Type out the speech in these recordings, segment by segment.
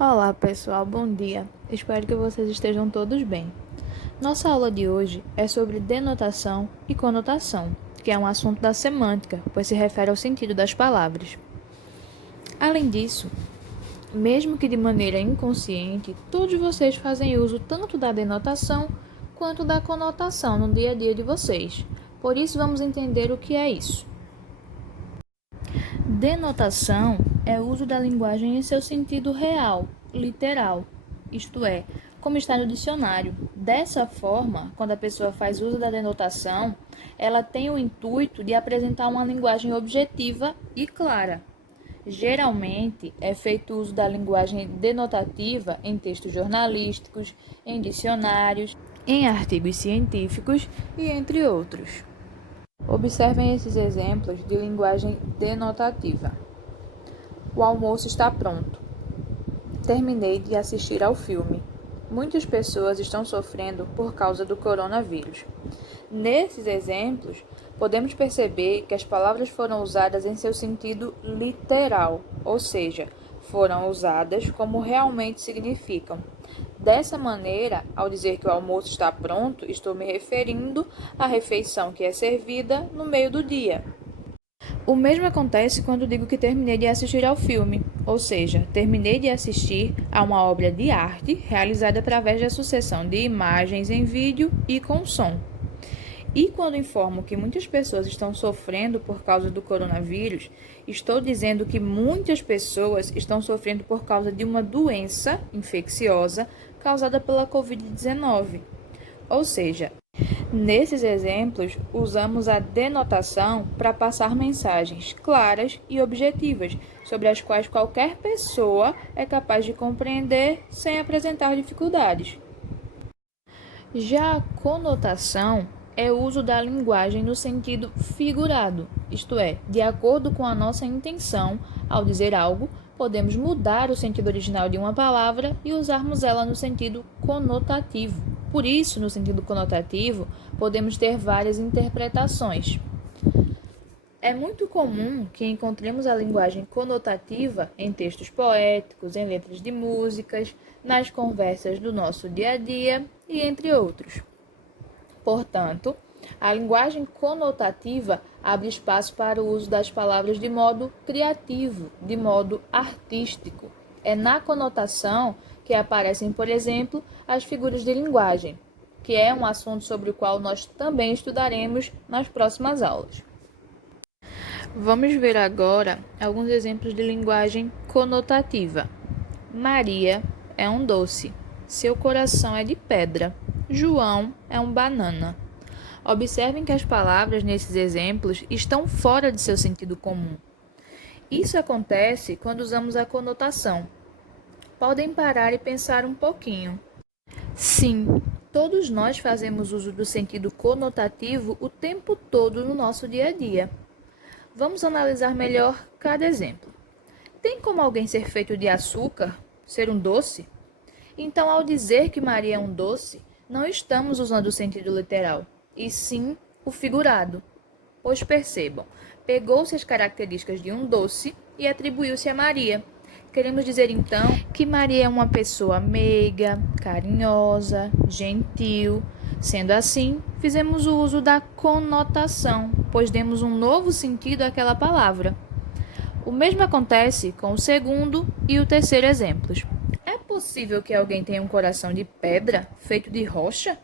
Olá pessoal, bom dia. Espero que vocês estejam todos bem. Nossa aula de hoje é sobre denotação e conotação, que é um assunto da semântica, pois se refere ao sentido das palavras. Além disso, mesmo que de maneira inconsciente, todos vocês fazem uso tanto da denotação quanto da conotação no dia a dia de vocês. Por isso, vamos entender o que é isso. Denotação é o uso da linguagem em seu sentido real, literal, isto é, como está no dicionário. Dessa forma, quando a pessoa faz uso da denotação, ela tem o intuito de apresentar uma linguagem objetiva e clara. Geralmente, é feito uso da linguagem denotativa em textos jornalísticos, em dicionários, em artigos científicos e entre outros. Observem esses exemplos de linguagem denotativa. O almoço está pronto. Terminei de assistir ao filme. Muitas pessoas estão sofrendo por causa do coronavírus. Nesses exemplos, podemos perceber que as palavras foram usadas em seu sentido literal, ou seja, foram usadas como realmente significam. Dessa maneira, ao dizer que o almoço está pronto, estou me referindo à refeição que é servida no meio do dia. O mesmo acontece quando digo que terminei de assistir ao filme, ou seja, terminei de assistir a uma obra de arte realizada através da sucessão de imagens em vídeo e com som. E quando informo que muitas pessoas estão sofrendo por causa do coronavírus, estou dizendo que muitas pessoas estão sofrendo por causa de uma doença infecciosa causada pela Covid-19. Ou seja, nesses exemplos, usamos a denotação para passar mensagens claras e objetivas, sobre as quais qualquer pessoa é capaz de compreender sem apresentar dificuldades. Já a conotação é o uso da linguagem no sentido figurado, isto é, de acordo com a nossa intenção, ao dizer algo, podemos mudar o sentido original de uma palavra e usarmos ela no sentido conotativo. Por isso, no sentido conotativo, podemos ter várias interpretações. É muito comum que encontremos a linguagem conotativa em textos poéticos, em letras de músicas, nas conversas do nosso dia a dia e entre outros. Portanto, a linguagem conotativa abre espaço para o uso das palavras de modo criativo, de modo artístico. É na conotação que aparecem, por exemplo, as figuras de linguagem, que é um assunto sobre o qual nós também estudaremos nas próximas aulas. Vamos ver agora alguns exemplos de linguagem conotativa. Maria é um doce. Seu coração é de pedra. João é um banana. Observem que as palavras nesses exemplos estão fora de seu sentido comum. Isso acontece quando usamos a conotação. Podem parar e pensar um pouquinho. Sim, todos nós fazemos uso do sentido conotativo o tempo todo no nosso dia a dia. Vamos analisar melhor cada exemplo. Tem como alguém ser feito de açúcar, ser um doce? Então, ao dizer que Maria é um doce, não estamos usando o sentido literal, e sim o figurado. Pois percebam, pegou-se as características de um doce e atribuiu-se a Maria. Queremos dizer então que Maria é uma pessoa meiga, carinhosa, gentil. Sendo assim, fizemos o uso da conotação, pois demos um novo sentido àquela palavra. O mesmo acontece com o segundo e o terceiro exemplos. É possível que alguém tenha um coração de pedra, feito de rocha?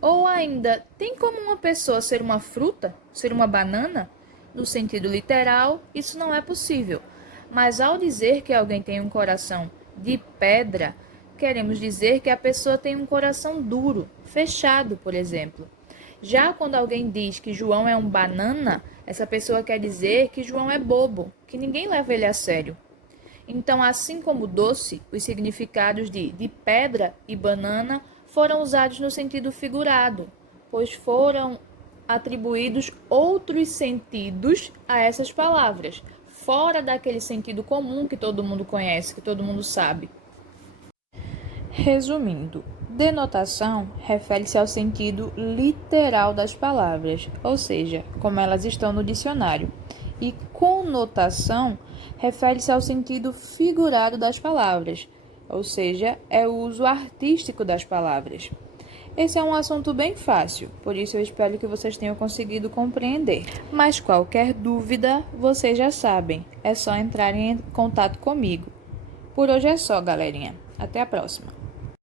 Ou ainda, tem como uma pessoa ser uma fruta, ser uma banana? No sentido literal, isso não é possível. Mas ao dizer que alguém tem um coração de pedra, queremos dizer que a pessoa tem um coração duro, fechado, por exemplo. Já quando alguém diz que João é um banana, essa pessoa quer dizer que João é bobo, que ninguém leva ele a sério. Então, assim como doce, os significados de pedra e banana foram usados no sentido figurado, pois foram atribuídos outros sentidos a essas palavras, fora daquele sentido comum que todo mundo conhece, que todo mundo sabe. Resumindo, denotação refere-se ao sentido literal das palavras, ou seja, como elas estão no dicionário, e conotação refere-se ao sentido figurado das palavras, ou seja, é o uso artístico das palavras. Esse é um assunto bem fácil, por isso eu espero que vocês tenham conseguido compreender. Mas qualquer dúvida, vocês já sabem, é só entrarem em contato comigo. Por hoje é só, galerinha. Até a próxima!